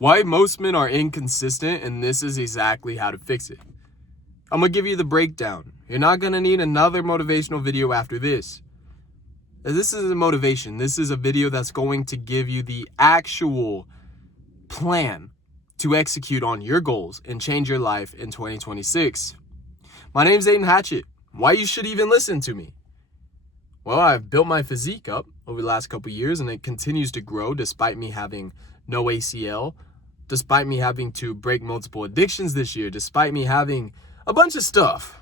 Why most men are inconsistent, and this is exactly how to fix it. I'm going to give you the breakdown. You're not going to need another motivational video after this. This isn't motivation. This is a video that's going to give you the actual plan to execute on your goals and change your life in 2026. My name's Aidenhatchett. Why you should even listen to me? Well, I've built my physique up over the last couple years, and it continues to grow despite me having no ACL, despite me having to break multiple addictions this year, despite me having a bunch of stuff.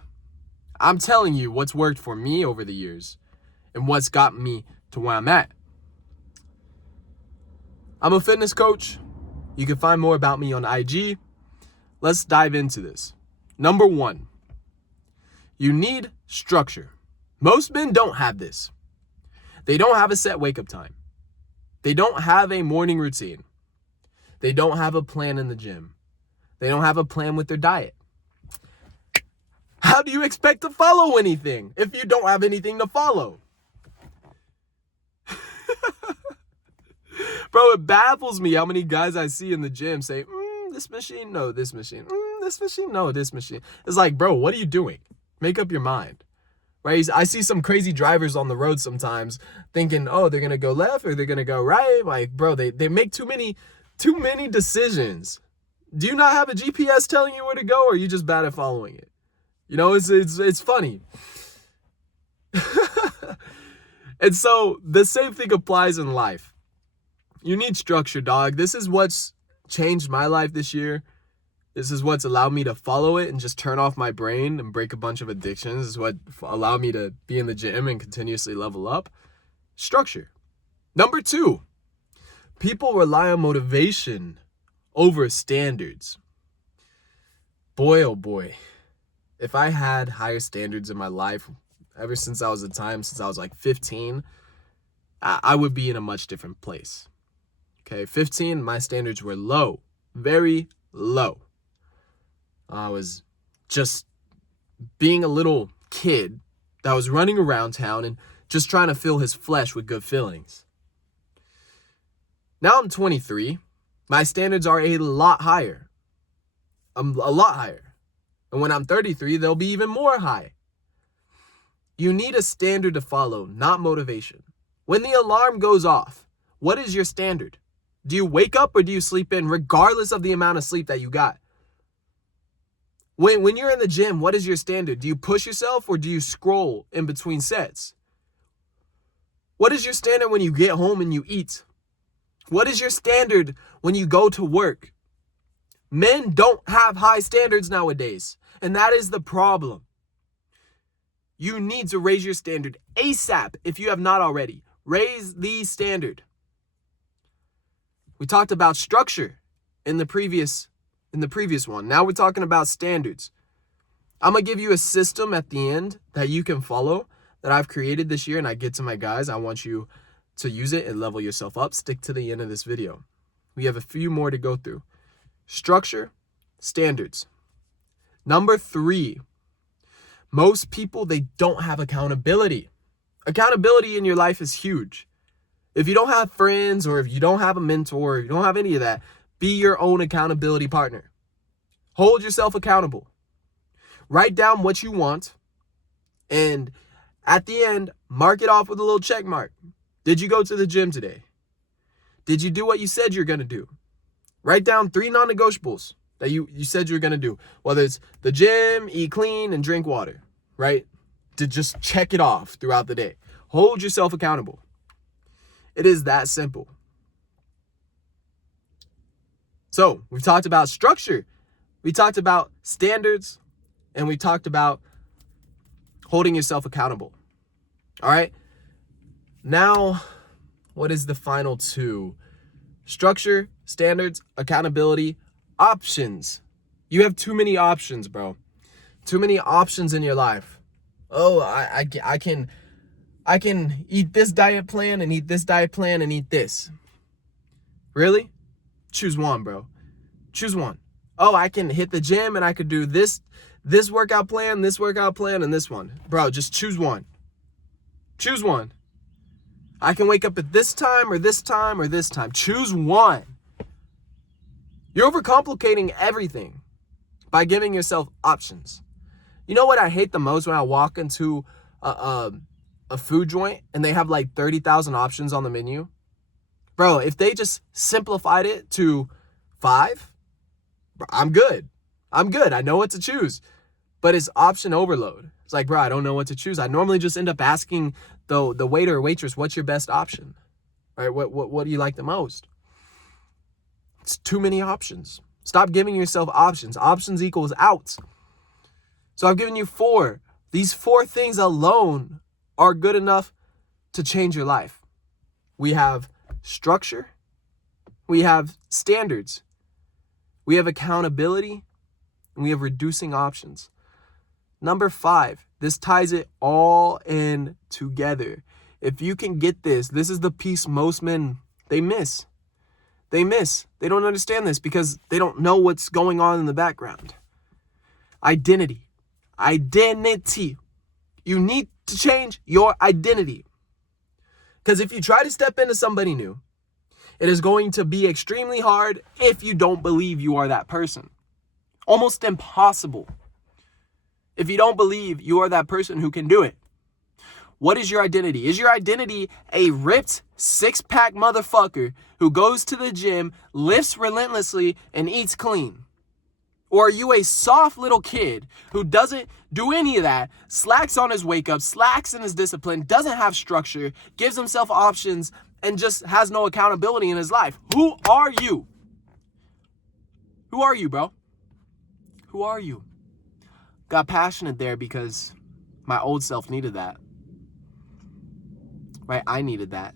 I'm telling you what's worked for me over the years and what's got me to where I'm at. I'm a fitness coach. You can find more about me on IG. Let's dive into this. Number 1, you need structure. Most men don't have this. They don't have a set wake-up time. They don't have a morning routine. They don't have a plan in the gym. They don't have a plan with their diet. How do you expect to follow anything if you don't have anything to follow? Bro, it baffles me how many guys I see in the gym say, this machine, no, this machine. This machine, no, this machine. It's like, bro, what are you doing? Make up your mind. Right? I see some crazy drivers on the road sometimes thinking, oh, they're going to go left or they're going to go right. Like, bro, they make too many decisions. Do you not have a GPS telling you where to go, or are you just bad at following it? You know, it's funny. And so the same thing applies in life. You need structure, dog. This is what's changed my life this year. This is what's allowed me to follow it and just turn off my brain and break a bunch of addictions. This is what allowed me to be in the gym and continuously level up. Structure. Number 2, people rely on motivation over standards. Boy, oh boy. If I had higher standards in my life ever since I was like 15, I would be in a much different place. Okay, 15, my standards were low, very low. I was just being a little kid that was running around town and just trying to fill his flesh with good feelings. Now I'm 23. My standards are a lot higher. I'm a lot higher. And when I'm 33, they'll be even more high. You need a standard to follow, not motivation. When the alarm goes off, what is your standard? Do you wake up or do you sleep in, regardless of the amount of sleep that you got? When you're in the gym, what is your standard? Do you push yourself or do you scroll in between sets? What is your standard when you get home and you eat? What is your standard when you go to work? Men don't have high standards nowadays, and that is the problem. You need to raise your standard ASAP if you have not already. Raise the standard. We talked about structure in the previous one. Now we're talking about standards. I'm going to give you a system at the end that you can follow that I've created this year, and I get to my guys. I want you to use it and level yourself up. Stick to the end of this video. We have a few more to go through. Structure, standards. Number 3, most people, they don't have accountability. Accountability in your life is huge. If you don't have friends, or if you don't have a mentor, or you don't have any of that, be your own accountability partner. Hold yourself accountable. Write down what you want, and at the end, mark it off with a little check mark. Did you go to the gym today? Did you do what you said you're going to do? Write down 3 non-negotiables that you said you're going to do. Whether it's the gym, eat clean, and drink water, right? To just check it off throughout the day. Hold yourself accountable. It is that simple. So we've talked about structure. We talked about standards. And we talked about holding yourself accountable. All right. Now, what is the final 2? Structure, standards, accountability, options. You have too many options, bro. Too many options in your life. Oh, I can eat this diet plan and eat this diet plan and eat this. Really? Choose one, bro. Choose one. Oh, I can hit the gym and I could do this workout plan, and this one. Bro, just choose one. Choose one. I can wake up at this time or this time or this time. Choose one. You're overcomplicating everything by giving yourself options. You know what I hate the most when I walk into a food joint and they have like 30,000 options on the menu? Bro, if they just simplified it to 5, I'm good. I know what to choose. But it's option overload. It's like, bro, I don't know what to choose. I normally just end up asking the waiter or waitress, what's your best option? Right? What do you like the most? It's too many options. Stop giving yourself options. Options equals out. So I've given you 4. These 4 things alone are good enough to change your life. We have structure. We have standards. We have accountability. And we have reducing options. Number 5, this ties it all in together. If you can get this, this is the piece most men, they miss. They don't understand this because they don't know what's going on in the background. Identity. You need to change your identity. Because if you try to step into somebody new, it is going to be extremely hard if you don't believe you are that person. Almost impossible if you don't believe you are that person who can do it. What is your identity? Is your identity a ripped 6-pack motherfucker who goes to the gym, lifts relentlessly, and eats clean? Or are you a soft little kid who doesn't do any of that, slacks on his wake up, slacks in his discipline, doesn't have structure, gives himself options, and just has no accountability in his life? Who are you? Who are you, bro? Who are you? Got passionate there because my old self needed that. Right? I needed that.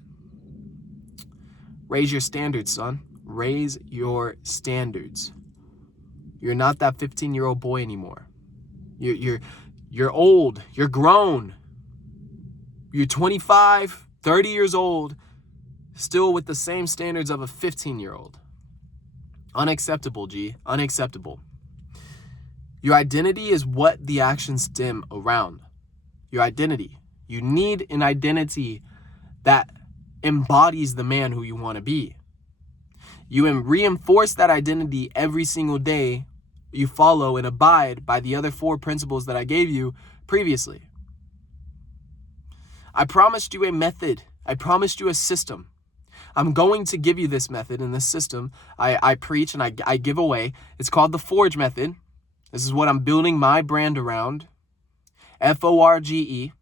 Raise your standards, son. Raise your standards. You're not that 15-year-old boy anymore. You're old. You're grown. You're 25, 30 years old, still with the same standards of a 15-year-old. Unacceptable, G. Unacceptable. Your identity is what the actions stem around. Your identity. You need an identity that embodies the man who you want to be. You reinforce that identity every single day. You follow and abide by the other 4 principles that I gave you previously. I promised you a method. I promised you a system. I'm going to give you this method and this system I preach and I give away. It's called the Forge method. This is what I'm building my brand around. FORGE.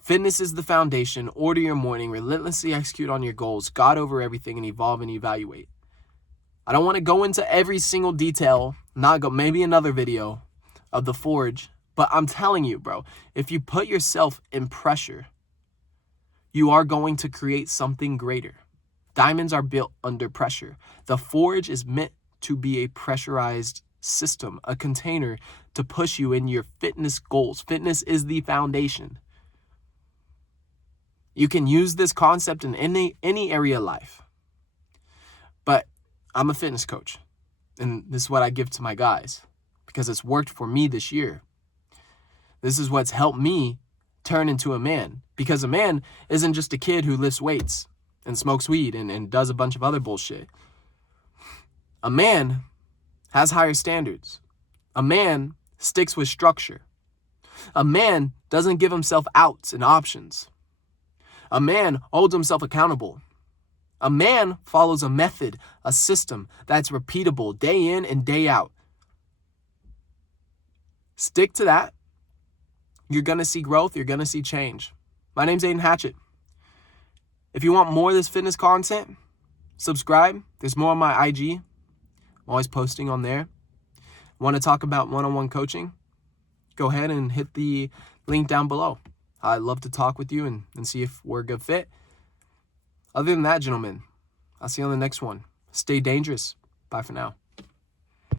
Fitness is the foundation. Order your morning. Relentlessly execute on your goals. God over everything and evolve and evaluate. I don't want to go into every single detail. Maybe another video of the Forge. But I'm telling you, bro, if you put yourself in pressure, you are going to create something greater. Diamonds are built under pressure. The Forge is meant to be a pressurized system, a container to push you in your fitness goals. Fitness is the foundation. You can use this concept in any area of life. But I'm a fitness coach, and this is what I give to my guys because it's worked for me this year. This is what's helped me turn into a man, because a man isn't just a kid who lifts weights and smokes weed and does a bunch of other bullshit. A man has higher standards. A man sticks with structure. A man doesn't give himself outs and options. A man holds himself accountable. A man follows a method, a system that's repeatable day in and day out. Stick to that. You're going to see growth. You're going to see change. My name's Aidenhatchett. If you want more of this fitness content, subscribe. There's more on my IG. I'm always posting on there. Want to talk about one-on-one coaching? Go ahead and hit the link down below. I'd love to talk with you and see if we're a good fit. Other than that, gentlemen, I'll see you on the next one. Stay dangerous. Bye for now.